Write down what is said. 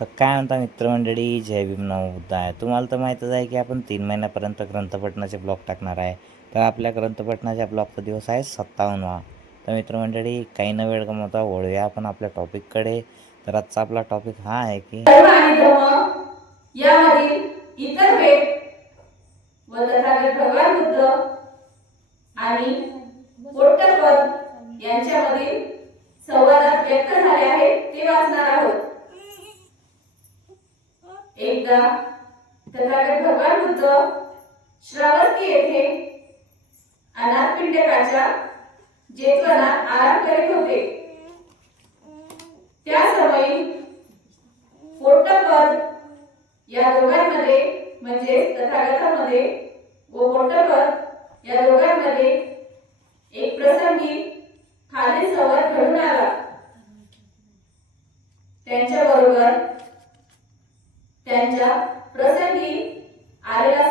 तर काय म्हणता मित्रमंडळी, जय भीम नमो बुद्धाय. तुम्हाला तर माहीतच आहे की आपण 3 महिन्यापर्यंत ग्रंथपठणाचे ब्लॉग टाकणार आहे. तर आपल्या ग्रंथपठणाच्या ब्लॉगचा दिवस आहे 57वा. तर मित्रमंडळी, काही न वेळ गमावता वळूया आपण आपल्या टॉपिककडे. तर आजचा आपला टॉपिक हा आहे की धर्म आणि धर्म यामधील इतर भेद व तथागत भगवान बुद्ध आणि पोट्टपद यांच्यामधील संवादात व्यक्त झाले आहेत ते वाचणार आहोत. एकदा तथागत भगवान बुद्ध श्रावस्ती येथे अनाथपिंडकाच्या जेतवनात आराम करीत होते. त्या समयी पोट्टपद या दोघांमध्ये म्हणजे तथागतामध्ये व पोट्टपद या दोघांमध्ये एक प्रसंगी खालील संवाद घडून आला. त्यांच्या बरोबर त्यांच्या प्रसंगी आलेला